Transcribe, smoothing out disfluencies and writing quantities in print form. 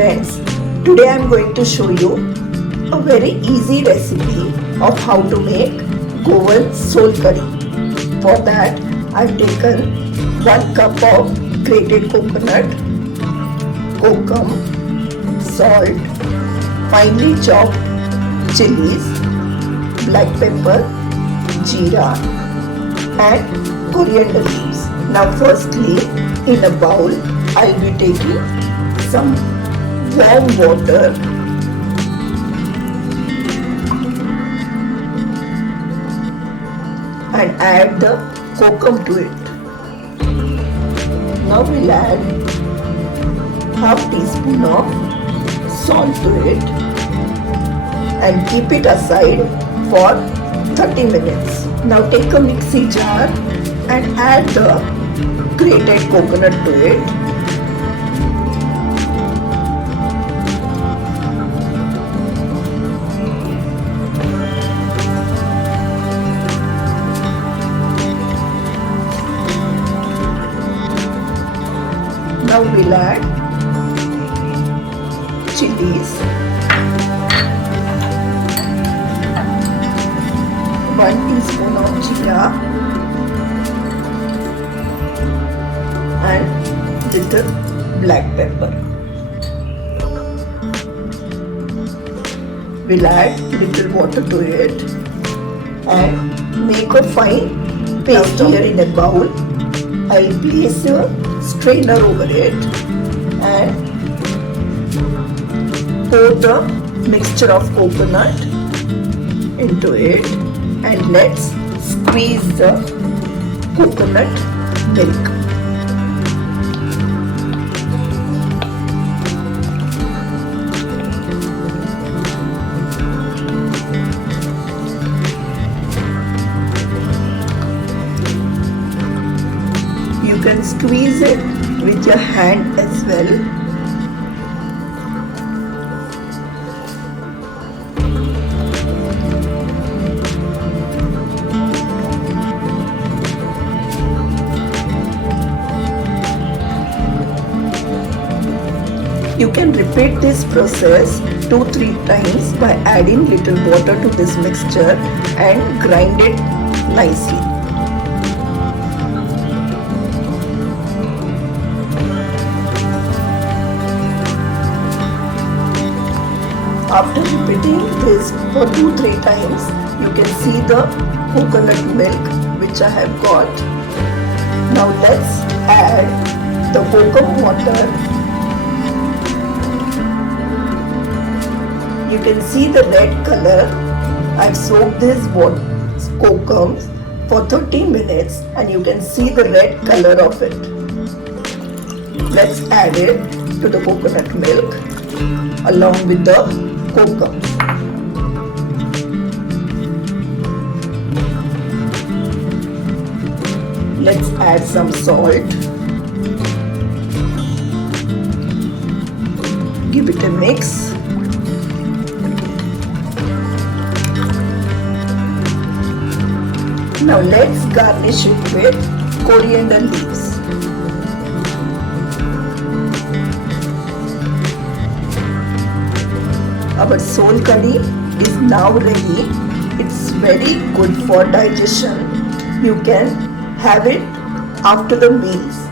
friends, today I am going to show you a very easy recipe of how to make Goan Soul Curry. For that I have taken 1 cup of grated coconut, kokum, salt, finely chopped chilies, black pepper, jeera and coriander leaves. Now firstly, in a bowl I will be taking some warm water and add the cocum to it. Now we'll add half teaspoon of salt to it and keep it aside for 30 minutes. Now take a mixie jar and add the grated coconut to it. Now we'll add chilies, 1 teaspoon of jeera and little black pepper. We'll add little water to it and make a fine paste here in a bowl. I'll place a strainer over it and pour the mixture of coconut into it and let's squeeze the coconut milk. You can squeeze it with your hand as well. You can repeat this process 2-3 times by adding little water to this mixture and grind it nicely. After repeating this for 2-3 times, you can see the coconut milk which I have got. Now let's add the kokum water. You can see the red color. I've soaked this kokum for 30 minutes and you can see the red color of it. Let's add it to the coconut milk along with the kokum. Let's add some salt. Give it a mix. Now let's garnish it with coriander leaves. Our soul curry is now ready. It's very good for digestion. You can have it after the meals.